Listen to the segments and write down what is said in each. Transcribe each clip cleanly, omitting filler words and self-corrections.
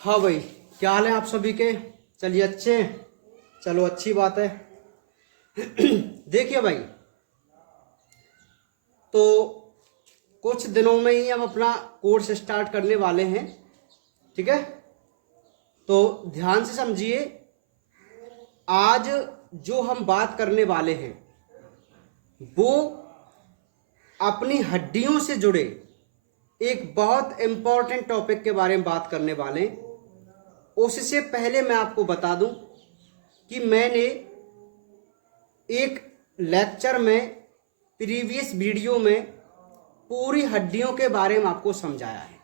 हाँ भाई, क्या हाल है आप सभी के। चलिए अच्छे हैं। चलो अच्छी बात है। देखिए भाई, तो कुछ दिनों में ही हम अपना कोर्स स्टार्ट करने वाले हैं। ठीक है, तो ध्यान से समझिए। आज जो हम बात करने वाले हैं वो अपनी हड्डियों से जुड़े एक बहुत इंपॉर्टेंट टॉपिक के बारे में बात करने वाले हैं। उससे पहले मैं आपको बता दूं कि मैंने एक लेक्चर में, प्रीवियस वीडियो में पूरी हड्डियों के बारे में आपको समझाया है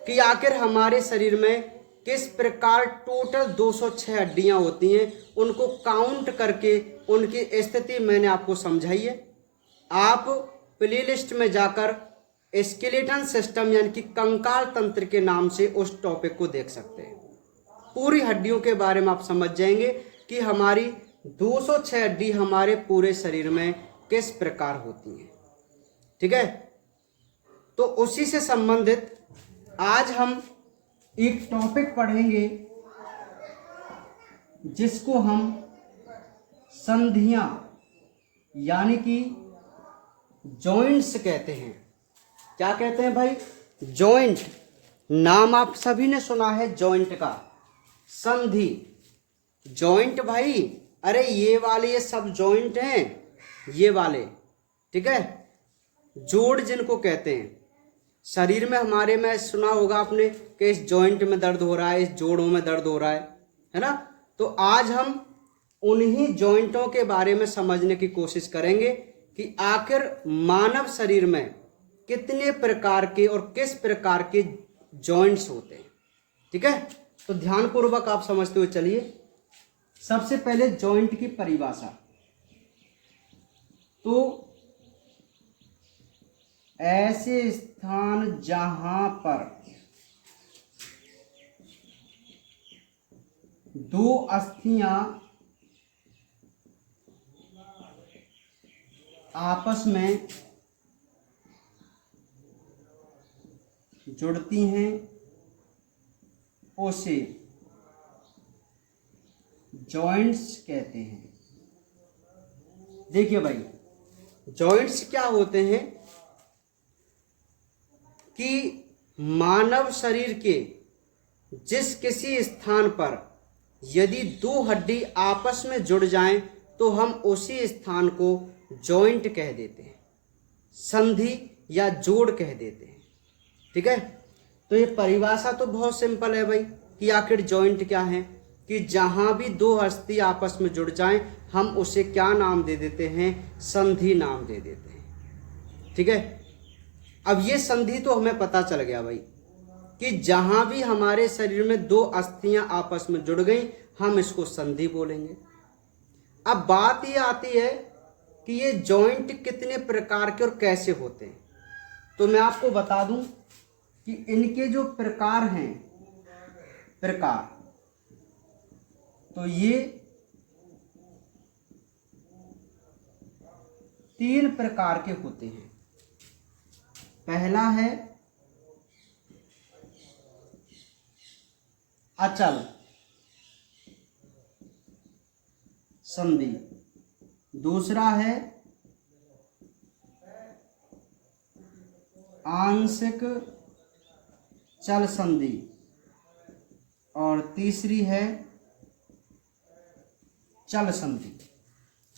कि आखिर हमारे शरीर में किस प्रकार टोटल 206 हड्डियां होती हैं। उनको काउंट करके उनकी स्थिति मैंने आपको समझाई है। आप प्लेलिस्ट में जाकर स्केलेटन सिस्टम यानी कि कंकाल तंत्र के नाम से उस टॉपिक को देख सकते हैं। पूरी हड्डियों के बारे में आप समझ जाएंगे कि हमारी 206 हड्डी हमारे पूरे शरीर में किस प्रकार होती हैं। ठीक है, तो उसी से संबंधित आज हम एक टॉपिक पढ़ेंगे जिसको हम संधियां यानी कि जॉइंट्स कहते हैं। क्या कहते हैं भाई? जॉइंट। नाम आप सभी ने सुना है जॉइंट का। संधि, जॉइंट भाई, अरे ये वाले ये सब जॉइंट हैं, ये वाले। ठीक है, जोड़ जिनको कहते हैं। शरीर में हमारे में सुना होगा आपने कि इस जॉइंट में दर्द हो रहा है, इस जोड़ों में दर्द हो रहा है ना। तो आज हम उन्हीं जॉइंटों के बारे में समझने की कोशिश करेंगे कि आखिर मानव शरीर में कितने प्रकार के और किस प्रकार के जॉइंट्स होते हैं। ठीक है, तो ध्यानपूर्वक आप समझते हुए चलिए। सबसे पहले जॉइंट की परिभाषा। तो ऐसे स्थान जहां पर दो अस्थियां आपस में जुड़ती हैं उसे जॉइंट्स कहते हैं। देखिए भाई, जॉइंट्स क्या होते हैं कि मानव शरीर के जिस किसी स्थान पर यदि दो हड्डी आपस में जुड़ जाएं तो हम उसी स्थान को जॉइंट कह देते हैं, संधि या जोड़ कह देते हैं। ठीक है, तो ये परिभाषा तो बहुत सिंपल है भाई कि आखिर जॉइंट क्या है कि जहां भी दो अस्थि आपस में जुड़ जाएं हम उसे क्या नाम दे देते हैं? संधि नाम दे देते हैं। ठीक है, अब ये संधि तो हमें पता चल गया भाई कि जहां भी हमारे शरीर में दो अस्थियां आपस में जुड़ गई हम इसको संधि बोलेंगे। अब बात ये आती है कि ये जॉइंट कितने प्रकार के और कैसे होते हैं। तो मैं आपको बता दूं कि इनके जो प्रकार हैं, प्रकार, तो ये 3 प्रकार के होते हैं। पहला है अचल संधि, दूसरा है आंशिक चल संधि और तीसरी है चल संधि।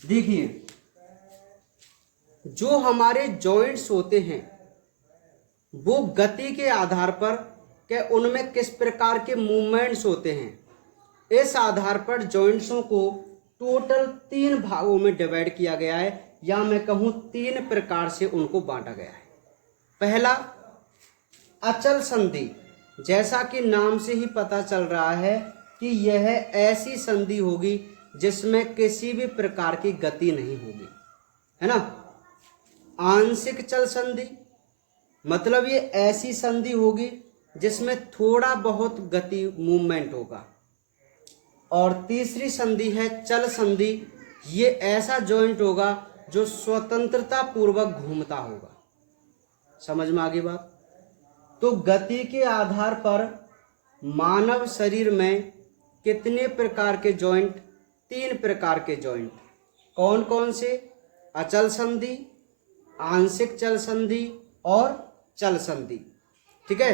देखिए, जो हमारे जॉइंट्स होते हैं वो गति के आधार पर कि उनमें किस प्रकार के मूवमेंट्स होते हैं, इस आधार पर जॉइंट्सों को टोटल 3 भागों में डिवाइड किया गया है, या मैं कहूं 3 प्रकार से उनको बांटा गया है। पहला अचल संधि, जैसा कि नाम से ही पता चल रहा है कि यह ऐसी संधि होगी जिसमें किसी भी प्रकार की गति नहीं होगी, है ना। आंशिक चल संधि मतलब ये ऐसी संधि होगी जिसमें थोड़ा बहुत गति, मूवमेंट होगा। और तीसरी संधि है चल संधि, ये ऐसा जॉइंट होगा जो स्वतंत्रता पूर्वक घूमता होगा। समझ में आ गई बात? तो गति के आधार पर मानव शरीर में कितने प्रकार के जॉइंट? 3 प्रकार के जॉइंट। कौन कौन से? अचल संधि, आंशिक चल संधि और चल संधि। ठीक है,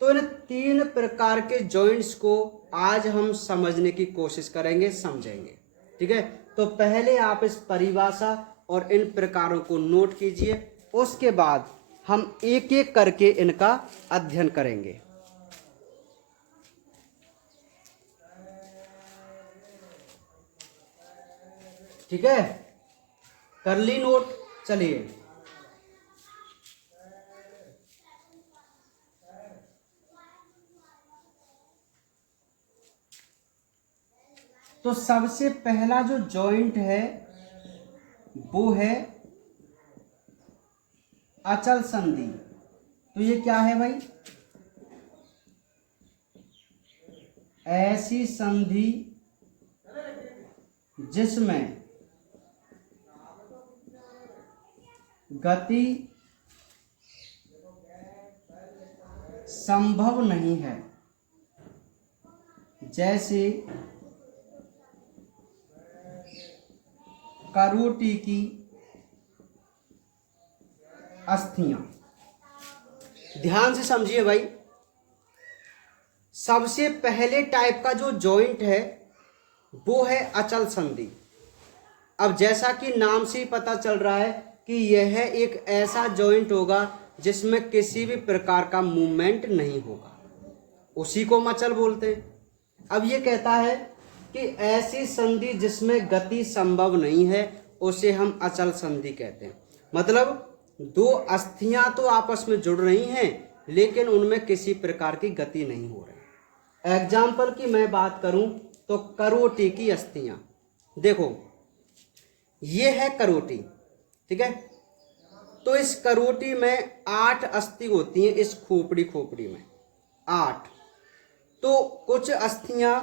तो इन 3 प्रकार के जॉइंट्स को आज हम समझने की कोशिश करेंगे, समझेंगे। ठीक है, तो पहले आप इस परिभाषा और इन प्रकारों को नोट कीजिए, उसके बाद हम एक एक करके इनका अध्ययन करेंगे। ठीक है, कर ली नोट? चलिए, तो सबसे पहला जो जॉइंट है वो है अचल संधि। तो ये क्या है भाई? ऐसी संधि जिसमें गति संभव नहीं है, जैसे करोटी की अस्थियां। ध्यान से समझिए भाई, सबसे पहले टाइप का जो जॉइंट है वो है अचल संधि। अब जैसा कि नाम से ही पता चल रहा है कि यह एक ऐसा जॉइंट होगा जिसमें किसी भी प्रकार का मूवमेंट नहीं होगा, उसी को हम अचल बोलते हैं। अब ये कहता है कि ऐसी संधि जिसमें गति संभव नहीं है उसे हम अचल संधि कहते हैं। मतलब दो अस्थियां तो आपस में जुड़ रही हैं लेकिन उनमें किसी प्रकार की गति नहीं हो रही। एग्जाम्पल की मैं बात करूं तो करोटी की अस्थियां, देखो ये है करोटी। ठीक है, तो इस करोटी में 8 अस्थि होती हैं, इस खोपड़ी में 8। तो कुछ अस्थियां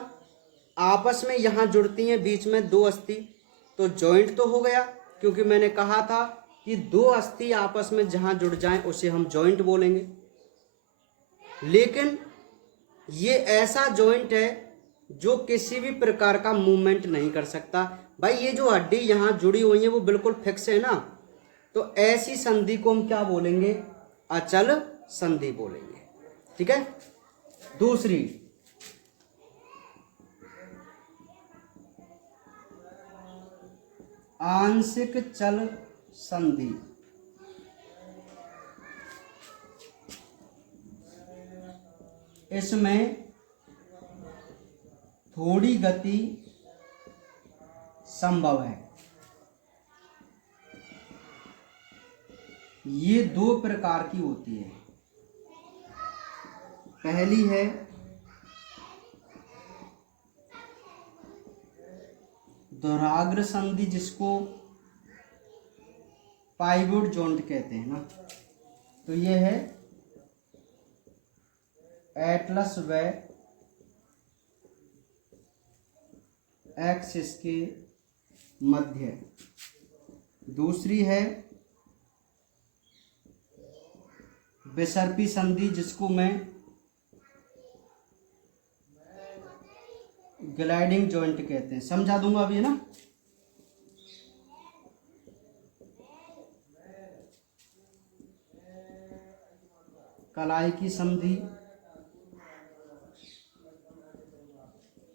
आपस में यहां जुड़ती हैं, बीच में 2 अस्थि, तो जॉइंट तो हो गया, क्योंकि मैंने कहा था कि 2 अस्थि आपस में जहां जुड़ जाएं उसे हम जॉइंट बोलेंगे। लेकिन ये ऐसा जॉइंट है जो किसी भी प्रकार का मूवमेंट नहीं कर सकता। भाई ये जो हड्डी यहां जुड़ी हुई है वो बिल्कुल फिक्स है ना, तो ऐसी संधि को हम क्या बोलेंगे? अचल संधि बोलेंगे। ठीक है, दूसरी आंशिक चल संधि। इसमें थोड़ी गति संभव है। ये 2 प्रकार की होती है। पहली है दोहराग्र संधि, जिसको पाइवोट जॉइंट कहते हैं ना, तो ये है एटलस व एक्सिस के मध्य। दूसरी है बिसर्पी संधि, जिसको मैं ग्लाइडिंग जॉइंट कहते हैं। समझा दूंगा अभी ना। कलाई की संधि,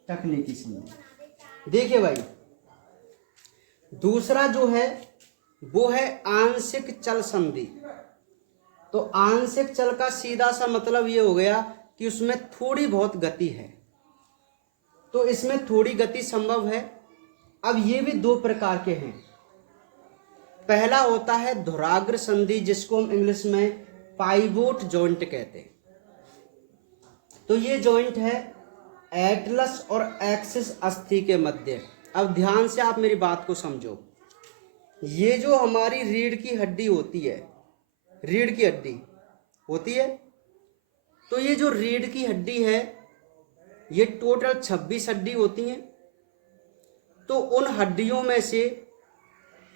टखने की संधि। देखिए भाई, दूसरा जो है वो है आंशिक चल संधि। तो आंशिक चल का सीधा सा मतलब ये हो गया कि उसमें थोड़ी बहुत गति है, तो इसमें थोड़ी गति संभव है। अब ये भी 2 प्रकार के हैं। पहला होता है धुराग्र संधि, जिसको हम इंग्लिश में पाइवोट जॉइंट कहते हैं। तो ये जॉइंट है एटलस और एक्सिस अस्थि के मध्य। अब ध्यान से आप मेरी बात को समझो। ये जो हमारी रीढ़ की हड्डी होती है, रीढ़ की हड्डी होती है, तो ये जो रीढ़ की हड्डी है ये टोटल 26 हड्डी होती हैं। तो उन हड्डियों में से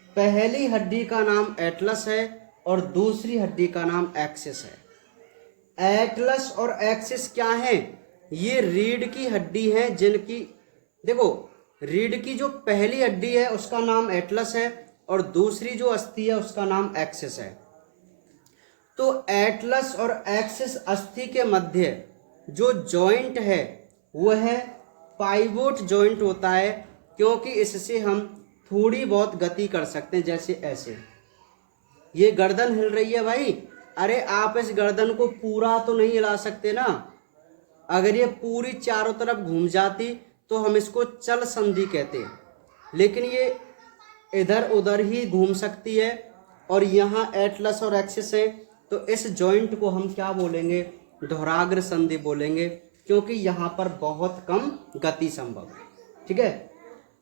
पहली हड्डी का नाम एटलस है और दूसरी हड्डी का नाम एक्सिस है। एटलस और एक्सिस क्या है? ये रीढ़ की हड्डी है जिनकी, देखो रीढ़ की जो पहली हड्डी है उसका नाम एटलस है और दूसरी जो अस्थि है उसका नाम एक्सिस है। तो एटलस और एक्सिस अस्थि के मध्य जो जॉइंट है वो है पाइवोट जॉइंट होता है, क्योंकि इससे हम थोड़ी बहुत गति कर सकते हैं। जैसे ऐसे ये गर्दन हिल रही है भाई, अरे आप इस गर्दन को पूरा तो नहीं हिला सकते ना, अगर ये पूरी चारों तरफ घूम जाती तो हम इसको चल संधि कहते हैं, लेकिन ये इधर उधर ही घूम सकती है और यहाँ एटलस और एक्सिस है, तो इस जॉइंट को हम क्या बोलेंगे, दोहराग्र संधि बोलेंगे, क्योंकि यहाँ पर बहुत कम गति संभव है। ठीक है,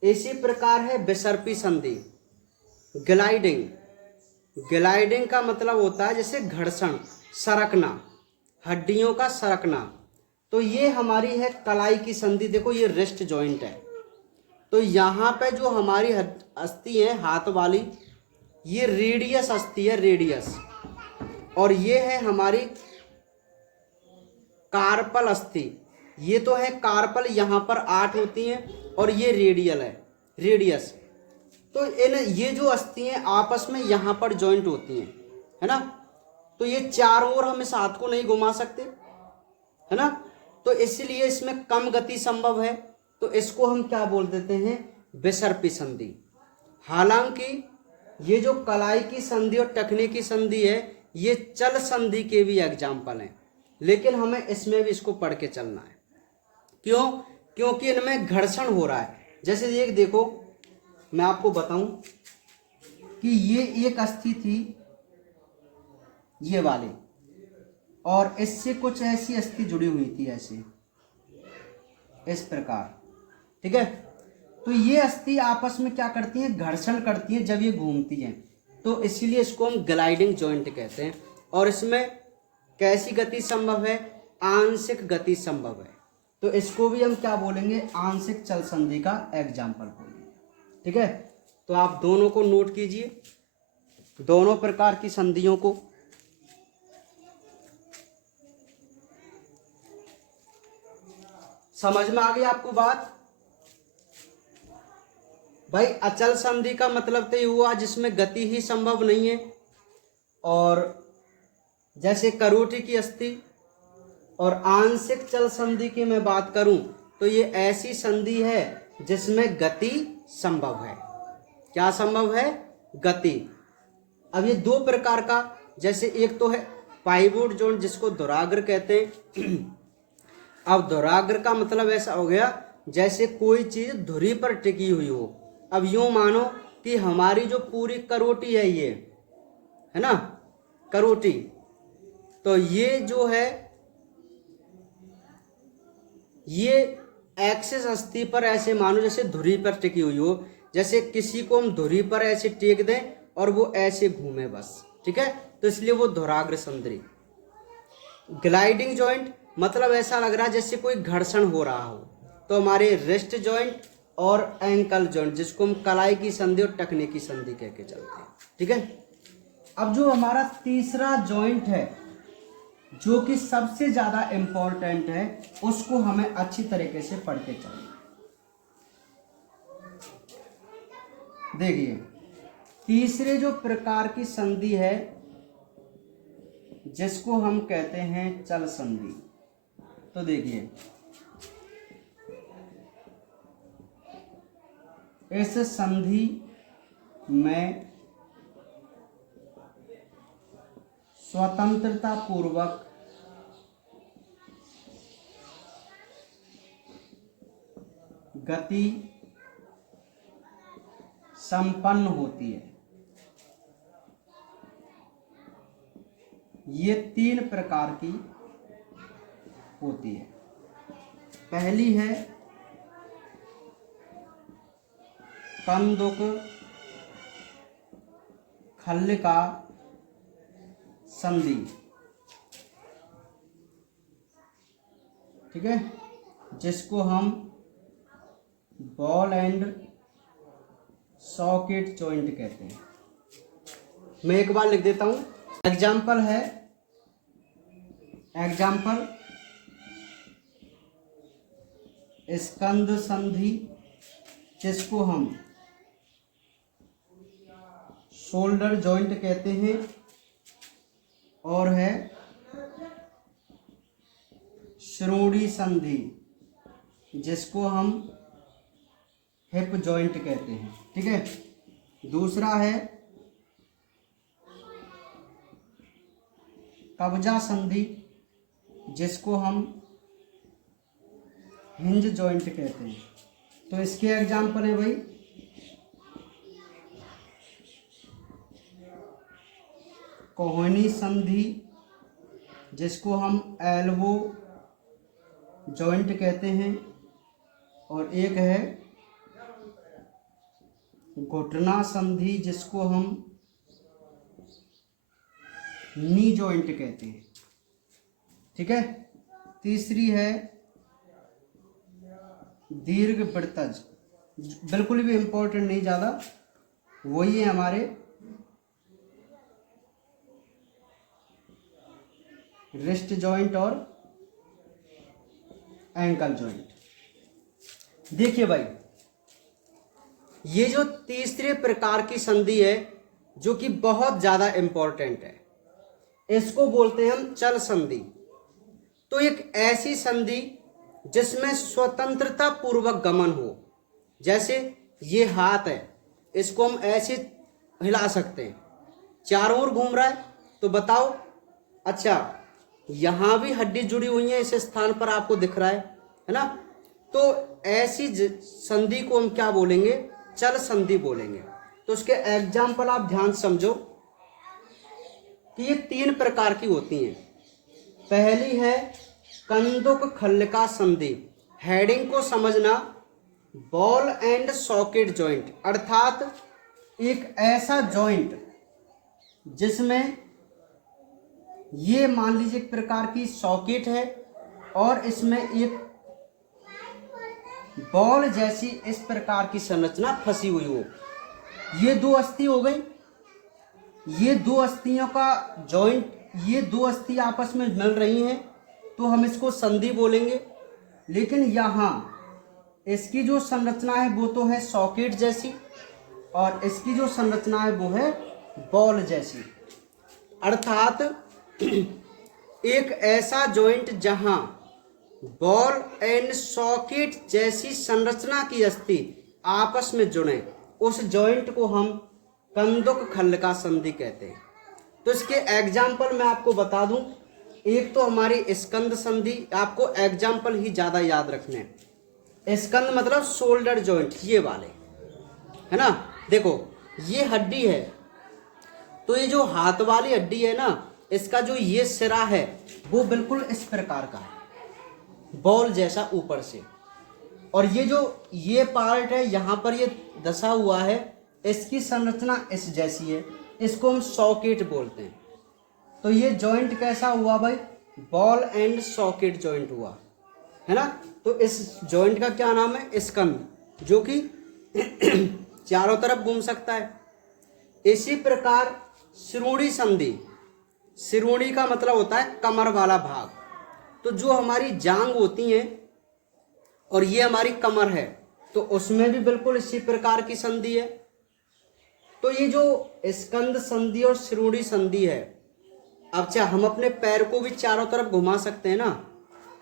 इसी प्रकार है विसर्पी संधि, ग्लाइडिंग। ग्लाइडिंग का मतलब होता है जैसे घर्षण, सरकना, हड्डियों का सरकना। तो ये हमारी है कलाई की संधि, देखो ये रिस्ट जॉइंट है, तो यहाँ पे जो हमारी अस्थि है हाथ वाली, ये रेडियस अस्थि है, रेडियस, और ये है हमारी कार्पल अस्थि, ये तो है कार्पल, यहाँ पर 8 होती हैं और ये रेडियल है, रेडियस। तो इन ये जो अस्थि हैं आपस में यहाँ पर जॉइंट होती हैं, है ना, तो ये चारों ओर हम इस हाथ को नहीं घुमा सकते, है ना, तो इसलिए इसमें कम गति संभव है, तो इसको हम क्या बोल देते हैं, विसर्पी संधि। हालांकि ये जो कलाई की संधि और टखने की संधि है ये चल संधि के भी एग्जाम्पल हैं, लेकिन हमें इसमें भी इसको पढ़ के चलना है। क्यों? क्योंकि इनमें घर्षण हो रहा है। जैसे ये देखो, मैं आपको बताऊं कि ये एक अस्थि थी, ये वाली, और इससे कुछ ऐसी अस्थि जुड़ी हुई थी, ऐसे इस प्रकार। ठीक है, तो ये अस्थि आपस में क्या करती हैं, घर्षण करती हैं जब ये घूमती हैं, तो इसीलिए इसको हम ग्लाइडिंग जॉइंट कहते हैं। और इसमें कैसी गति संभव है, आंशिक गति संभव है, तो इसको भी हम क्या बोलेंगे, आंशिक चल संधि का एग्जाम्पल बोलेंगे। ठीक है, तो आप दोनों को नोट कीजिए, दोनों प्रकार की संधियों को। समझ में आ गई आपको बात? भाई अचल संधि का मतलब तो ये हुआ जिसमें गति ही संभव नहीं है, और जैसे करोटी की अस्थि। और आंशिक चल संधि की मैं बात करूं तो ये ऐसी संधि है जिसमें गति संभव है। क्या संभव है, गति। अब ये दो प्रकार का, जैसे एक तो है पाइवोट जॉइंट जिसको दोहराग्र कहते हैं। अब दोहराग्र का मतलब ऐसा हो गया जैसे कोई चीज धुरी पर टिकी हुई हो। अब यूं मानो कि हमारी जो पूरी करोटी है, ये है ना करोटी, तो ये जो है ये एक्सिस अस्थि पर ऐसे मानो जैसे धुरी पर टिकी हुई हो, जैसे किसी को हम धुरी पर ऐसे टेक दें और वो ऐसे घूमे बस। ठीक है, तो इसलिए वो दोहराग्र संधि। ग्लाइडिंग जॉइंट मतलब ऐसा लग रहा है जैसे कोई घर्षण हो रहा हो, तो हमारे रिस्ट जॉइंट और एंकल जॉइंट जिसको हम कलाई की संधि और टखने की संधि कह के चलते हैं। ठीक है, अब जो हमारा तीसरा जॉइंट है जो कि सबसे ज्यादा इंपॉर्टेंट है, उसको हमें अच्छी तरीके से पढ़ के चलना। देखिए, तीसरे जो प्रकार की संधि है जिसको हम कहते हैं चल संधि, तो देखिए इस संधि में स्वतंत्रता पूर्वक गति संपन्न होती है। ये 3 प्रकार की होती है। पहली है कंदुक खल्लिका संधि। ठीक है, जिसको हम बॉल एंड सॉकेट जॉइंट कहते हैं। मैं एक बार लिख देता हूं, एग्जाम्पल है, एग्जाम्पल स्कंद संधि, जिसको हम शोल्डर जॉइंट कहते हैं, और है श्रोणि संधि, जिसको हम हिप जॉइंट कहते हैं। ठीक है। दूसरा है कब्जा संधि, जिसको हम हिंज जॉइंट कहते हैं। तो इसके एग्जाम्पल है भाई कोहनी संधि, जिसको हम एल्बो जॉइंट कहते हैं, और एक है घुटना संधि, जिसको हम नी जॉइंट कहते हैं। ठीक है। तीसरी है दीर्घ वृत्तज, बिल्कुल भी इंपॉर्टेंट नहीं ज़्यादा, वही है हमारे रिस्ट जॉइंट और एंकल जॉइंट। देखिए भाई, ये जो तीसरे प्रकार की संधि है जो कि बहुत ज़्यादा इंपॉर्टेंट है, इसको बोलते हैं हम चल संधि। तो एक ऐसी संधि जिसमें स्वतंत्रता पूर्वक गमन हो। जैसे ये हाथ है, इसको हम ऐसे हिला सकते हैं, चारों ओर घूम रहा है, तो बताओ, अच्छा यहाँ भी हड्डी जुड़ी हुई है, इस स्थान पर आपको दिख रहा है ना। तो ऐसी संधि को हम क्या बोलेंगे? चल संधि बोलेंगे। तो उसके एग्जाम्पल आप ध्यान समझो कि ये 3 प्रकार की होती हैं। पहली है कंदुक खल्लिका संधि। हेडिंग को समझना, बॉल एंड सॉकेट जॉइंट, अर्थात एक ऐसा जॉइंट जिसमें ये मान लीजिए एक प्रकार की सॉकेट है और इसमें एक बॉल जैसी इस प्रकार की संरचना फंसी हुई हो। ये 2 अस्थि हो गई, ये 2 अस्थियों का जॉइंट, ये 2 अस्थि आपस में मिल रही हैं, तो हम इसको संधि बोलेंगे। लेकिन यहाँ इसकी जो संरचना है वो तो है सॉकेट जैसी, और इसकी जो संरचना है वो है बॉल जैसी। अर्थात एक ऐसा जॉइंट जहां बॉल एंड सॉकेट जैसी संरचना की अस्थि आपस में जुड़े, उस जॉइंट को हम कंदुक खल्लिका संधि कहते हैं। तो इसके एग्जाम्पल मैं आपको बता दूं, एक तो हमारी स्कंद संधि, आपको एग्जाम्पल ही ज़्यादा याद रखने हैं। स्कंद मतलब शोल्डर जॉइंट, ये वाले है ना। देखो ये हड्डी है, तो ये जो हाथ वाली हड्डी है ना, इसका जो ये सिरा है वो बिल्कुल इस प्रकार का है, बॉल जैसा ऊपर से, और ये जो ये पार्ट है यहाँ पर ये दसा हुआ है, इसकी संरचना इस जैसी है, इसको हम सॉकेट बोलते हैं। तो ये जॉइंट कैसा हुआ भाई? बॉल एंड सॉकेट जॉइंट हुआ, है ना। तो इस जॉइंट का क्या नाम है? स्कंद, जो कि चारों तरफ घूम सकता है। इसी प्रकार श्रोणि संधि, श्रोणि का मतलब होता है कमर वाला भाग। तो जो हमारी जांग होती हैं और ये हमारी कमर है, तो उसमें भी बिल्कुल इसी प्रकार की संधि है। तो ये जो स्कंद संधि और श्रोणि संधि है, अच्छा हम अपने पैर को भी चारों तरफ घुमा सकते हैं ना,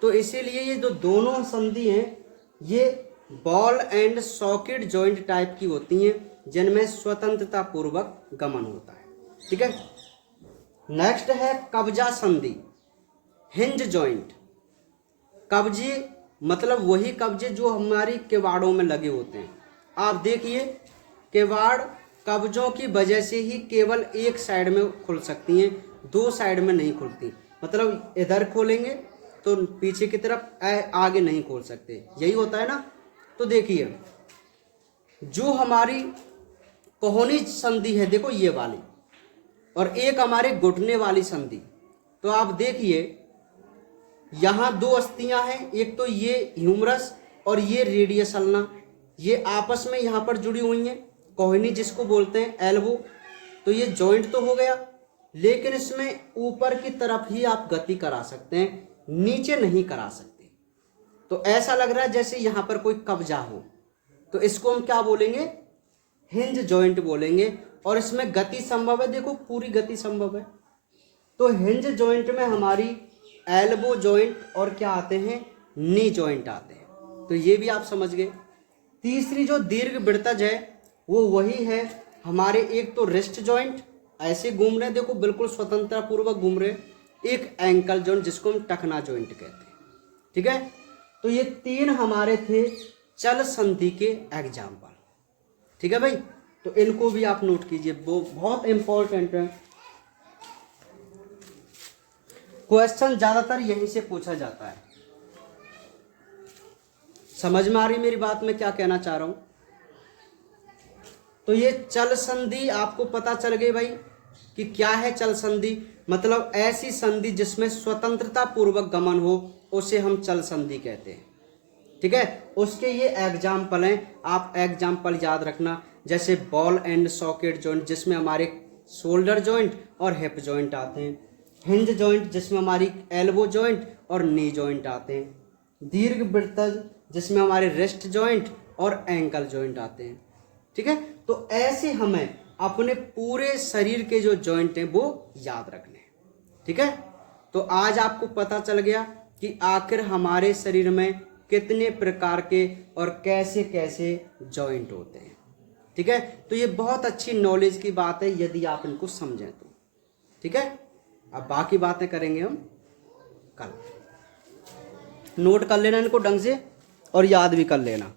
तो इसीलिए ये जो दोनों संधि हैं ये ball and socket joint type की होती हैं, जिनमें स्वतंत्रता पूर्वक गमन होता है। ठीक है। नेक्स्ट है कब्जा संधि, हिंज जॉइंट। कब्जे मतलब वही कब्जे जो हमारी किवाड़ों में लगे होते हैं। आप देखिए, किवाड़ कब्जों की वजह से ही केवल एक साइड में खुल सकती हैं, 2 साइड में नहीं खुलती। मतलब इधर खोलेंगे तो पीछे की तरफ, आगे नहीं खोल सकते, यही होता है ना। तो देखिए जो हमारी कोहनी संधि है, देखो ये वाली, और एक हमारे घुटने वाली संधि। तो आप देखिए यहाँ 2 अस्थियां हैं, एक तो ये ह्यूमरस और ये रेडियस अल्ना, ये आपस में यहाँ पर जुड़ी हुई हैं। कोहनी जिसको बोलते हैं एल्बो। तो ये जॉइंट तो हो गया, लेकिन इसमें ऊपर की तरफ ही आप गति करा सकते हैं, नीचे नहीं करा सकते। तो ऐसा लग रहा है जैसे यहाँ पर कोई कब्जा हो, तो इसको हम क्या बोलेंगे, हिंज जॉइंट बोलेंगे। और इसमें गति संभव है, देखो पूरी गति संभव है। तो हिंज जॉइंट में हमारी एल्बो जॉइंट और क्या आते हैं, नी जॉइंट आते हैं। तो ये भी आप समझ गए। तीसरी जो दीर्घ वृत्तज है वो वही है हमारे, एक तो रिस्ट जॉइंट ऐसे घूम रहे हैं, देखो बिल्कुल स्वतंत्रता पूर्वक घूम रहे हैं, एक एंकल जॉइंट जिसको हम टखना जॉइंट कहते हैं। ठीक है, तो ये तीन हमारे थे चल संधि के एग्जाम्पल। ठीक है भाई, तो इनको भी आप नोट कीजिए, वो बहुत इंपॉर्टेंट है। क्वेश्चन ज्यादातर यहीं से पूछा जाता है। समझ में आ रही मेरी बात, मैं क्या कहना चाह रहा हूं। तो ये चल संधि आपको पता चल गई भाई कि क्या है चल संधि, मतलब ऐसी संधि जिसमें स्वतंत्रता पूर्वक गमन हो उसे हम चल संधि कहते हैं। ठीक है, उसके ये एग्जाम्पल हैं, आप एग्जाम्पल याद रखना, जैसे बॉल एंड सॉकेट जॉइंट जिसमें हमारे शोल्डर जॉइंट और हिप जॉइंट आते हैं, हिंज जॉइंट जिसमें हमारी एल्बो जॉइंट और नी जॉइंट आते हैं, दीर्घ वृत्तज जिसमें हमारे रिस्ट जॉइंट और एंकल जॉइंट आते हैं। ठीक है, तो ऐसे हमें अपने पूरे शरीर के जो जॉइंट हैं वो याद रखने हैं। ठीक है, तो आज आपको पता चल गया कि आखिर हमारे शरीर में कितने प्रकार के और कैसे कैसे जॉइंट होते हैं। ठीक है, तो ये बहुत अच्छी नॉलेज की बात है यदि आप इनको समझें तो। ठीक है, अब बाकी बातें करेंगे हम कल। नोट कर लेना इनको ढंग से और याद भी कर लेना।